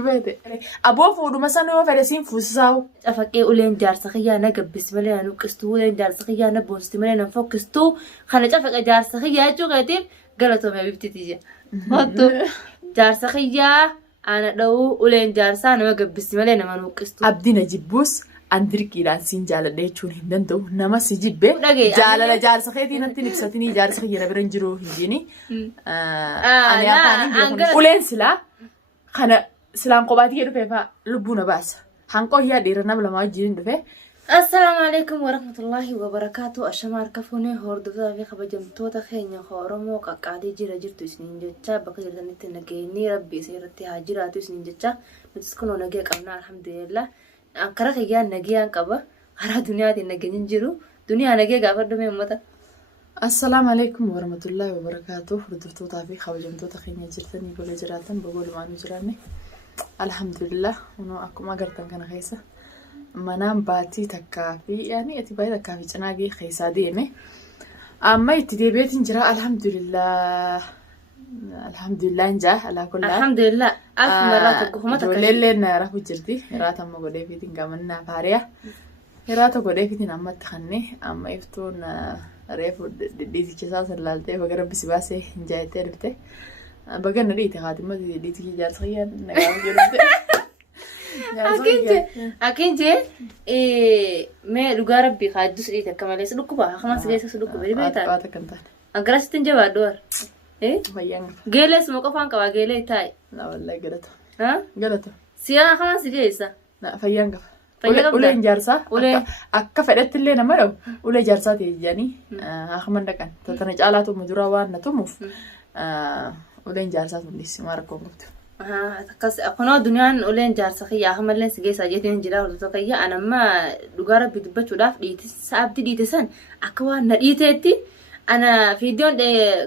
دبيته أبوه فودو مثلا هو فلسين فوساو أفكي أولين جارس خيا نجبس ملينا نقصتو أولين جارس خيا نبوست ملينا نفكستو خلنا أفكي جارس خيا جو قديم قالتهم يا بنتي تيجي هاتو جارس خيا أنا لو أولين جارس أنا نجبس ملينا ما نقصتو أبدي نجيبوس أندرك إلى سين جال ده يشون هندو نما سجيب جال لا جارس خيتي نتي نكساتني جارس خيا نبرنجرو هنديني أنا أفاني أولين سلا خنا سلام قبادي يدو فيفا لبونا باس هنكو هي ديرنا بلا ما جيرين دفه السلام عليكم ورحمة الله وبركاته الشمار كفوني هوردو في خبجمتو تخيني خورمو قاقادي جيرا جرتو سنين جتا بقير دنيت نجيني ربي سيرتي هاجراتو سنين جتا نتسكنو نجي قبنا الحمد لله أنكرا خيان نجي أنكبا هرا دنيا دي نجين جيرو دنيا نجي قابر دمي أمتا السلام عليكم ورحمة الله وبركاته هوردو في خبجمتو تخيني جرتني بقول جراتن بقول ما نجراني الحمد لله ونو أكو ما قرتن كان خيسة منام باتي تكافي يعني اتباعي تكافي جناقي خيسة ديمي أما يتدي بيت نجرا الحمد لله الحمد لله نجاه على كل الحمد لله ألف مرات القهومة تكافي لين رافو جرتي راتا ما قولي فيتين قامنا فاريا راتا قولي فيتين أما تخني أما يفتون ريفو ديتي كساس اللالتي وقرب بسباسي نجايتي رفتي بقى نريتي خاتمة ديتي كي جالس خيان نقام جرتي أكيد ما لقى ربي خادس إيه كمان ليس لقبها خمس جالس لقبها ربيتها أقرأت تنجبها دور إيه جالس موقفان كوا جالي تاي لا والله قلته ها قلته سيا خمس جالسة لا فيانقف ولا إنجارسة ولا أكفرت اللي نمرو ولا جارسات يعني أخمن لكن تتنجالاتو مدروان نتومف ولا إنجارسات وليس ما ركون قلت كاس أكون دنيان أولين جارس خيا هم اللي سجى سجيتين جلا ولا تكيا أنا ما لقارب بدبت وداف ديت سابتي ديت سن أكوا نديتي أنا في ديون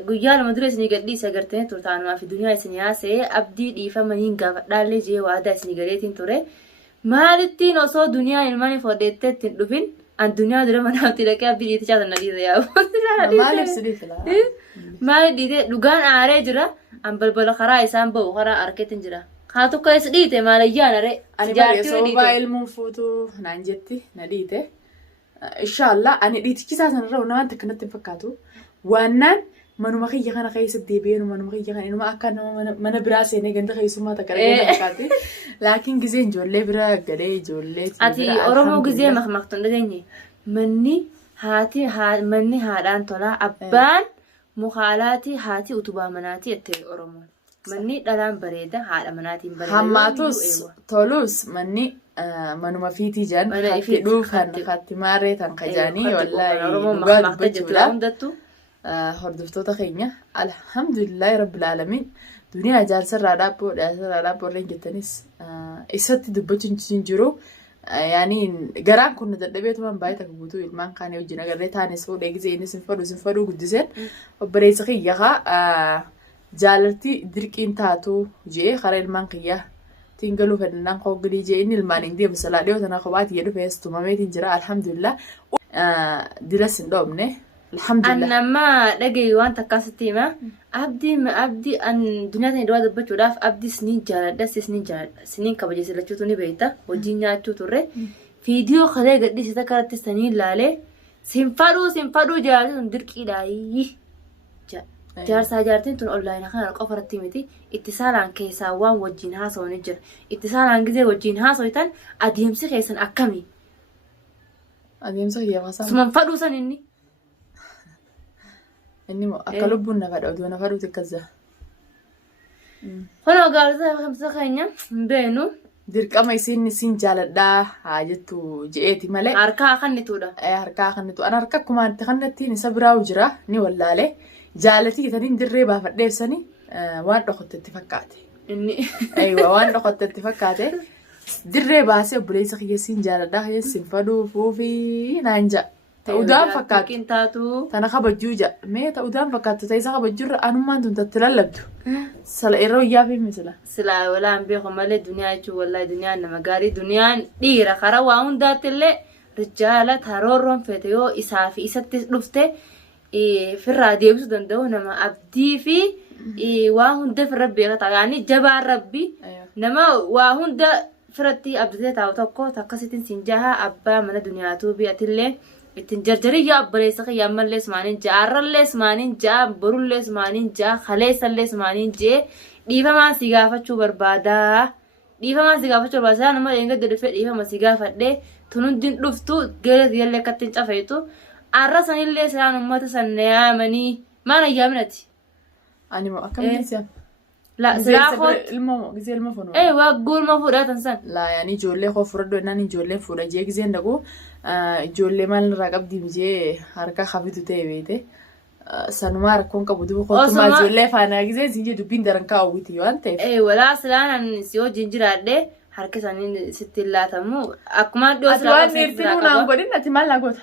جويال مدرسة نيجي سجرتين تورتان ما في دنيا سنياسة أبدي دي فمانين قاف دالي جي وادا سنيجريتين توري مالتي نصو دنيا الماني فوديت تدفين الدنيا درا ما نبتي لك أبدي ديت شاطر نديت يا ما لبس ديت لا ما ديت لقان عاري جرا أم بلبل خرا إسام بو خرا أركتين جرا خاتو كايس ديته ماليا نري أنا بري صوبا المنفوتو نانجتي نديته إن شاء الله أنا ديت كيسا سنرا ونوان تكنت فكاتو وانان منو مخي خنا خيس الدبين ومنو مخي خنا إنه ما أكان من براسي نيجند خيسو ما تكرر فكاتي لكن جزين جولة برا قلي جولة أتي أورمو جزين مختون دنيني مني مني هادان طلع أبان مخالاتي هاتي وتبا مناتي التري أورمون مني دلان بريدة هذا مناتي بريدة هماتوس تولوس مني منو ما في تيجان خاتي دوف خاتي ماري تنقجاني والله لقاد بجولا هردفتو تخينيا الحمد لله رب العالمين دنيا جالسة رادابو رنجتنس إساتي دبتشن تنجرو يعني قران كنا دبيت من بايتك بوتو المان كان يوجينا قريتها نسفو ديجزي نسنفرو قدسين وبريس خيّها جالرتي دركين تاتو جي خري المان قيّه تنقلو فنان قوقلي جي إن المان اندي بسلا ديو تناقبات يدو فيستو ماميتين جراء الحمد لله درسن دومني الحمد لله أنا ما لقي وان تكاستي ما أبدي أن دنيا تاني دواد بتشو داف أبدي سنين جالد سنين كبجي سلتشوتوني بيتا وجينا تشوتوري فيديو خلاه قدي ستكرت سنين لالي سنفادو جالد ندركي داي جار ساجارتين تون أونلاين خلنا القفرة تيمتي اتصال عن كيسا وان وجينها سو نجر اتصال عن جزء وجينها سويتان أديم سخيسن أكمي أديم سخيا ما سمن فادو سنيني إني أكلب النفر أو دون نفر وتكذا هنا قالوا خمسة خينيا بينو ديرك أما يصير نسين جالد دا حاجته جئتي ملء أركا خنتو دا أركا خنتو أنا أركا كمان تخنتي نسبرا وجرا ني ولا له جالتي تاني ندري بافديف سني وان دخلت اتفقاتي إني أيوة وان دخلت اتفقاتي دري باسي بليس خيسين جالد دا يسين فدو فوفي نانجا تودان فكات كنتاتو تنا خبجوجا ما تودان فكات تيسا خبجور أنا ما أنتم تتللبتو سلا إيرو يابي مثلا سلا ولا أم بيخو مالي دنيا شو والله دنيا نمغاري دنيا ديرا خرا واون داتلي رجالة تارورون فتيو إسافي إساتي لفته في الراديو سدندو نما أبدي في واهن دف ربي غطا يعني جبار ربي nama waa hunda firatti abdatee taa'u tokko takkasitiin sinjaha abbaa mana duniyaatu bi'atillee ittiin jarjarii yaa abbareessa kiyyaa ammallee ismaaniin ja'a arrallee ismaaniin ja'a borullee ismaaniin ja'a kaleessallee ismaaniin jee dhiifamaan si gaafachuu barbaadaa dhiifamaan si gaafachuu barbaadaa nama eeggadde dhufee dhiifama si gaafadhee tunundiin dhuftu geelet yallee akkattiin cafeetu arra sanillee isaan ummata sanna yaamanii maana yaaminati ani moo akkamitti siya la silaa ilma funu wagguulma fudhatan san la yani ijoollee koo fudhadhu ennaan ijoolleen fuudha jee giseen dhaqu ijoollee maal irraa qabdi mijee harka hafitu ta'e beete sanumaa rakkoon qabu dubu kootumaa ijoollee faanaa giseen siin jee dubbiin daran kaawwiti waan ta'eef walaa silaan si wajjin jiraadhee harka isaanii sitti laatamu akkuma dhiyoo silaa waan dhiirtiin unaan godhin ati maal naa goota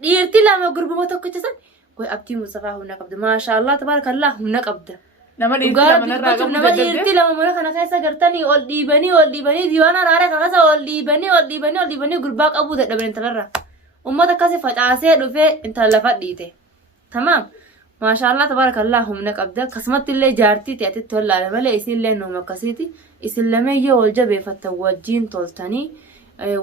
dhiirtii lama gurbuma tokkichisan way abdii Mustafaa humna qabda maashaallah tabarakallah humna qabda nama dhiirtii lama mana kana keessa gartanii ol dhiibanii diiwaana raara kakasa ol dhiibanii gurbaa qabuu dadhaban intalarra ummata akkasi facaasee dhufee intala lafa dhiite tamaam maashaallah tabarakallah humna qabda akkasumatti illee jaartii ta'etti tollaale malee isinillee nuuma akkasiiti isin lameeyyoo wal jabeeffattan wajjiin toltanii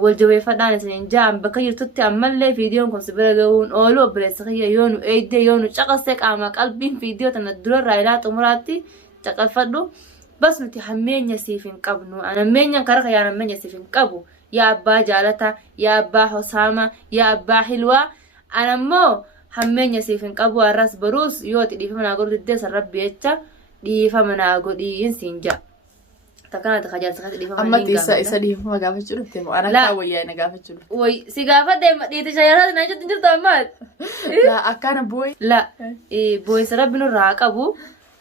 wal jabeeffadhaan isiniin ja'an bakka jirtutti ammallee viidiyoon kun si bira gahuun oolu obboleessa kiyya yoo nu eegdee yoo nu caqasee qaama qalbiin viidiyoo tana durarraa ilaa xumuraatti caqafadhu bas nuti hammeenya siif hin qabnu hammeenyaan karaa kayyaan hammeenya siif hin qabu yaa abbaa jaalataa yaa abbaa hosaama yaa abbaa hilwaa anammoo hammeenya siif hin qabu har'as baruus yoo ati dhiifama naa godhu diddee san rabbi jecha dhiifama naa godhiin siin ja'a. Takkanatti kajaajilsa dhiifama amma isa dhiifama gaafachuu dhufte moo ana kaa wayyaa ina gaafachuu dhufte way si gaafadhe dhiite shayyaraa na jettu jirtu ammaat la akkana booy la booy sarabbi nurraa qabu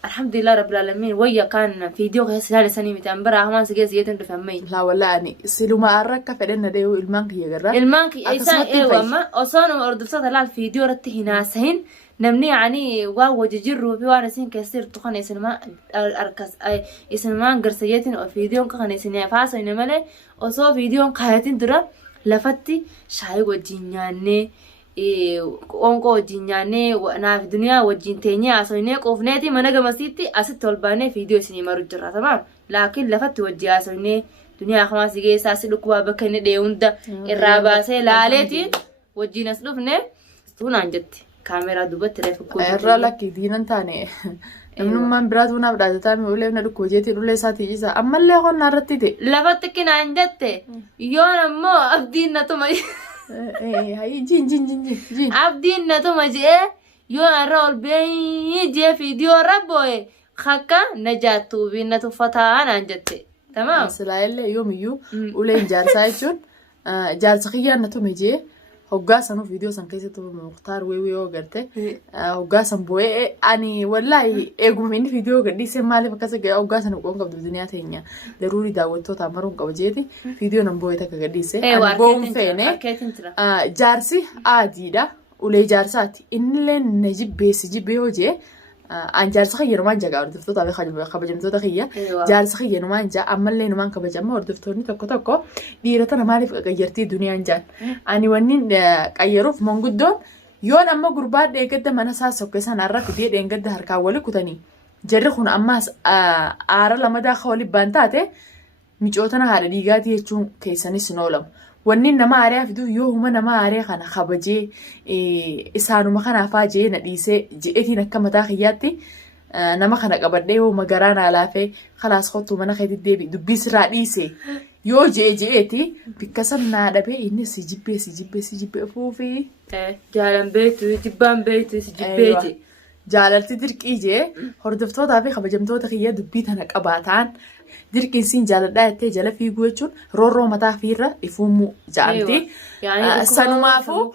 alhamdulillah rabbil alamin wayya kan viidiyoo keessa ilaale sanii miti ambara hamaan si geessi yeetin dhufe ammay la wallaani siluma arrakka fedhanna deewu ilmaan kiyya garra ilmaan kiyya isaan amma osoon ordufsata laal viidiyoo irratti hinaasahin namni yani waa wajjirru fi waan isin keessirtu kan isinma arkas isinmaan garsayeetin viidiyoon kan isin faasayne malee osoo viidiyoon kaayatin dura lafatti shaayii wajjin nyaannee qoonqoo wajjin nyaannee naaf duniyaa wajjin teenyee haasofnee quufneeti mana gamasiitti asitti ol baanee viidiyoo isinii maru jirra tamaam laakiin lafatti wajjii haasofnee duniyaa kamaa si geessaa si dhukkubaa bakka inni dhee hunda irraa baasee laaleeti wajjin as dhufne tuunaan jetti kaameraa duubatti reefu gootee irraa lakki diinan taane namnummaan biraatu naaf dhaatataan ulee na dhukkoo jeetiin ulee isaatii isa ammallee qonnaa irratti ta'e lafatti kinaan jette yoon ammoo abdiin na tuma jin abdiin na tuma jee yoo irra ol bee jee viidiyoo irra booye akka na jaattuu biin na tuffataa naan jette tamaam silaaillee yoomiyyuu uleen jaarsaa jechuun jaarsa kiyyaan na tume jee hoggaa sanuu viidiyoo san keessatti mukhtaar weewee yoo garte hoggaa san boo'ee ani wallaahi eeguma inni viidiyoo gadhiisee maaliif akkas ga'e hoggaa sana qoon qabdu duniyaa teenya daruurii daawwattoota maruun qaba jeeti viidiyoo nan boo'ee takka gadhiisee ani boo'uun feene jaarsi aadiidha ulee jaarsaati innillee na jibbee yoo jee an jaarsa kiyya numaan jagaa hordoftoota kabajamtoota kiyya jaarsa kiyya numaan jaa ammallee numaan kabajama hordoftoonni tokko dhiirota namaaliif qayyartii duniyaan jaan ani wanni qayyaruuf manguddoon yoon amma gurbaa dheegadda mana isaa sokke sana irra fidee dheegadda harkaan wali kutanii jarri kun ammaas aara lamadaa ka wali baan taate micootana haadha dhiigaatii jechuun keessanis hin oolamu. Wanni nama aariyaa fiduu yoo huma nama aariyaa kana kabajee isaanuma kanaafaa jee na dhiisee je'etiin akka mataa kiyyaatti nama kana qabadhee yoo magaraa naa laafee kalaas kottuu mana keetti deebi dubbii sirraa dhiisee yoo je'eeti bikka sannaa dhabee inni si jibbee fuufii. Jaalan beektu jibbaan beektu si jibbee jee. Jaalalti dirqii jee hordoftootaa fi kabajamtoota kiyya dubbii tana qabaataan. Dirqiin siin jaaladhaa jettee jala fiiguu jechuun roorroo mataa fiirra ifuumuu ja'amti. Sanumaafuu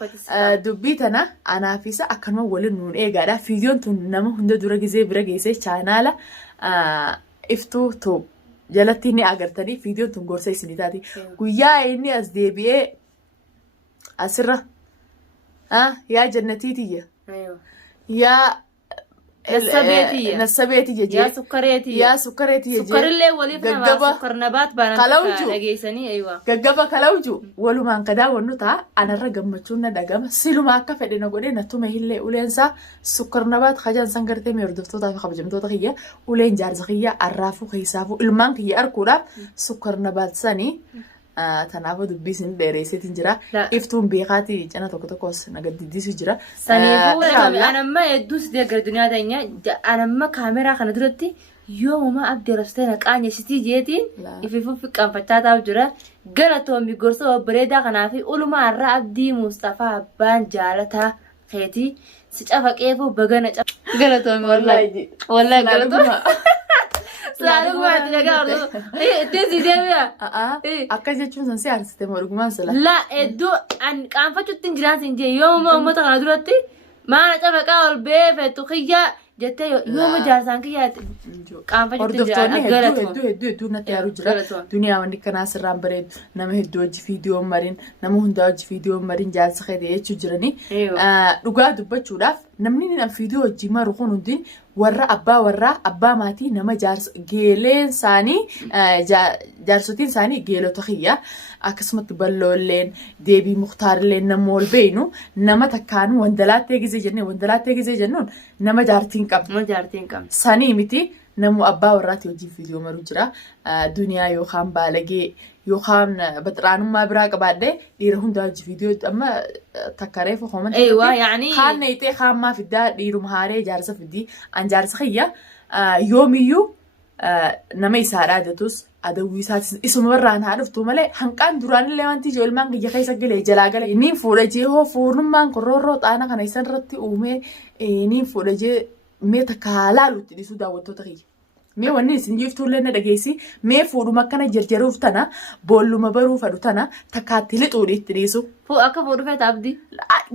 dubbii tana anaafisa akkanuma waliin nuun eegaadha. Viidiyoon tun nama hunda dura gizee bira geessee chaanaala iftuu toob jalatti ni agartanii viidiyoon tun gorsa isinii taati. Guyyaa inni as deebi'ee asirra yaa jannatiitiyya yaa nassabeeti jeje yaa sukkareeti yaa sukkareeti jeje sukkarillee waliif nama sukkar nabaat baanaan dhageessanii aywa gaggaba kalawju walumaan kadaa wannu ta'a anarra gammachuun na dhagama siluma akka fedhe na godhe na tume hillee uleensaa sukkar nabaat hajaan san gartee mee hordoftootaa fi kabajamtoota kiyya uleen jaarsa kiyya arraafuu keessaafuu ilmaan kiyya arkuudhaaf sukkar nabaat sanii tanaafuu dubbii isin dheeresseetiin jira iftuun beekaati cina tokko tokkos nagaddidiisu jira saniifuu anamma hedduu si deeggar duniyaa teenya anamma kaameraa kana duratti yoomuma abdii rabsitee naqaanya sitii jeetiin ifiifuu fiqqaanfachaa taa'u jira galatoomii gorsa bareedaa kanaafi ulumaa irraa abdii Mustafaa abbaan jaalataa keetii si cafaqeefuu bagana galatoomii wallahi galatoomii Selalu buat jaga orang. Itu sih dia. Akka jechuun san si arsite morgumaan sala. La edu an kanfa cutin jirasin je. Yo mau tak ada duratti. Mana coba kau bebe tu kaya jete yo mau jarasan kaya kanfa cutin jirasin. Hedduu natti yaaru jira. Duniyaa wanni kanaa sirraan bareedu nama hedduu hojii viidiyoo marin nama hundaa hojii viidiyoo marin jaarsa kee jechuu jiranii. Dhugaa dubbachuudhaaf namni nama viidiyoo hojii maru kun hundiin warra abbaa maatii nama geeleen isaanii jaarsotiin isaanii geelota kiyya akkasumatti balloolleen deebii muktaarilleen nama ol beeynu nama takkaanu wandalaattee gizee jennuun nama jaartiin qabna sanii miti namu abbaa warraatti hojii viidiyoo maru jira duniyaa yookaan baalagee yookaan baxraanummaa biraa qabaadhee dhiira hundaa hojii viidiyoo amma takkareefu homan kaan neeyxee kaan maa fiddaa dhiiruma haaree jaarsa fiddii an jaarsa kiyya yoomiyyuu nama isaadhaa jatus adawwii isaatis isuma barraan haa dhuftu malee hanqaan duraanillee wanti ijoolmaan kiyya keessa galee jalaa galee niin fuudha jee hoo fuurnummaan korroorroo xaana kana isan irratti uumee niin fuudha jee mee takka haalaalutti dhiisuu daawwattoota kiyya. Mee wanni isin jiiftuullee na dhageessi mee fuudhuma akkana jarjaruuf tana boolluma baruu fadhu tana takkaatti lixuudhi itti dhiisu. Akka fuudhu feeta abdii.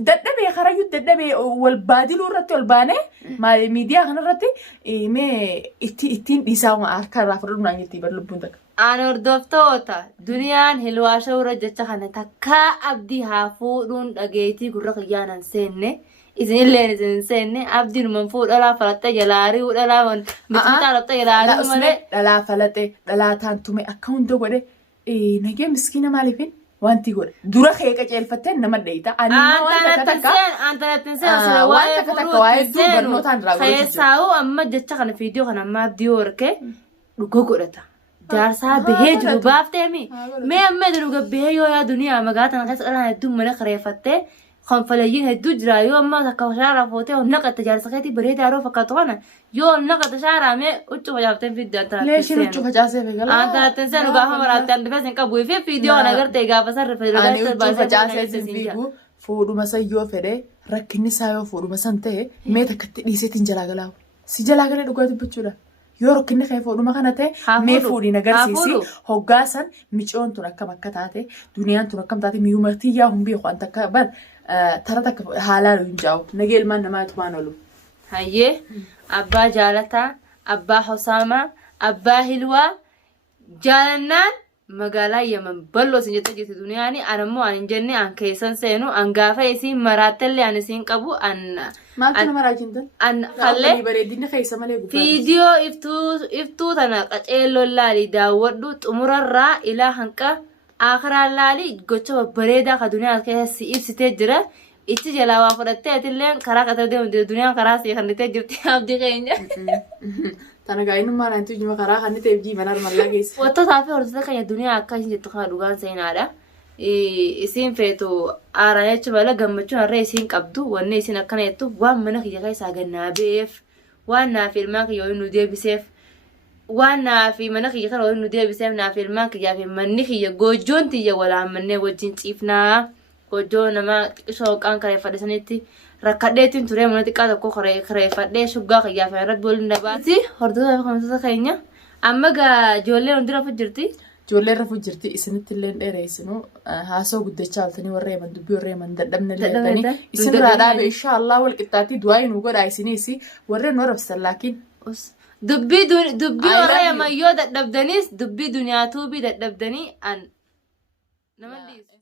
Dadhabee karayyuu dadhabee wal baadiluu irratti ol baanee miidiyaa kanarratti mee ittiin dhiisaa harka irraa fudhadhu naan jetti bar lubbuun takka. Aan hordoftoota duniyaan hilwaasha irra jecha kana takkaa abdii haa fuudhuun dhageetii gurra kiyyaanan seenne. Isin seenne abdiin manfuu dhalaa falaxee jalaarii dhalaa biqiltaa laphee jalaarii malee dhalaa falaxee dhalaa taantume akka hunda godhe nagee miskiina maaliifin wanti godhe dura kee qaceelfattee nama dheeyita keessaawu amma jecha kana viidiyoo kana amma abdii warqee dhuga godhata jaarsaa bahee jiru baafteemi mee amma dhuga bahee yoo yaa duniyaa magaalaa tana keessa dhalaa hedduu mana kareeffattee خنفليين هدو جرا يوم ما تكو شعر فوتيه ونقط جالسكتي بريد عروف كاتوانا يوم نقط شعر مي وتشوف جابتين فيديو انت ليش وتشوف جاسه في قال انت تنسى لو قاهم مرات انت بس انك ابوي في فيديو انا قلت يا بصر في الراديو جاسه فيديو فودو مسيو فدي ركني سايو فودو مسنته مي تكتي ديسيتين جلاغلاو سي جلاغله دغوت بچودا yoo kinni kee fuudhuma kana ta'e mee fuudhiin agarsiisi hoggaasan micoon tun akkam akka taate duniyaan tun akkam taate miyuu martii yaa humbii waan takka bar tara takka haalaa hin jaa'u nagee ilmaan namaa tumaan oolu. Hayyee abbaa jaalataa abbaa hosaamaa abbaa hilwaa jaalannaan magaalaa yaman ballo sin jette jette duniyaani anammoo an jenne an keessan seenu an gaafa isiin maraatelle an isiin qabu an maaltu maraajintan an khalle bareedinni keessa malee gubaa video iftuu tana qaceello laali daawwadhu xumurarraa ilaa hanqa akhiraa laali gocha bareedaa ka duniyaa keessa ibsitee jira itti jalaa waa fudhattee atilleen karaa qatar deemu duniyaan karaa si kannitee jirti abdii keenya Tana gainu mana itu cuma karena kan itu FG mana rumah lagi. Waktu tapi harus kayak dunia akan sih itu kan dugaan saya nada. Isin fetu arahnya coba lah gambar cuma arah isin kabdu, warna isin akan itu wan mana kerja kayak sagan nabef, wan na filmnya kayak orang nudia bisef, wan na film mana kerja kan orang nudia bisef na filmnya kayak film mana kayak gojon tiya wala mana gojin cipna, gojon nama soal kayak pada sana itu. Rakkadeetiin ture mana xiqqaa tokko kareeffadhee shuggaa kiyyaafame rabbi waliin dabaati hordoftoota kamtoota keenya amma gaa ijoollee hundi rafu jirti ijoollee rafu jirti isinitti illee dheereessinu haasoo guddachaa oltanii warra eeman dubbii warra eeman dadhabne leetanii isin raadhaabe inshaallah wal qixxaatti du'aayi nu godhaa isiniisi warreen nu rabsitan laakiin dubbii warra eeman yoo dadhabdanis dubbii duniyaa tuubii dadhabdanii an nama dhiisu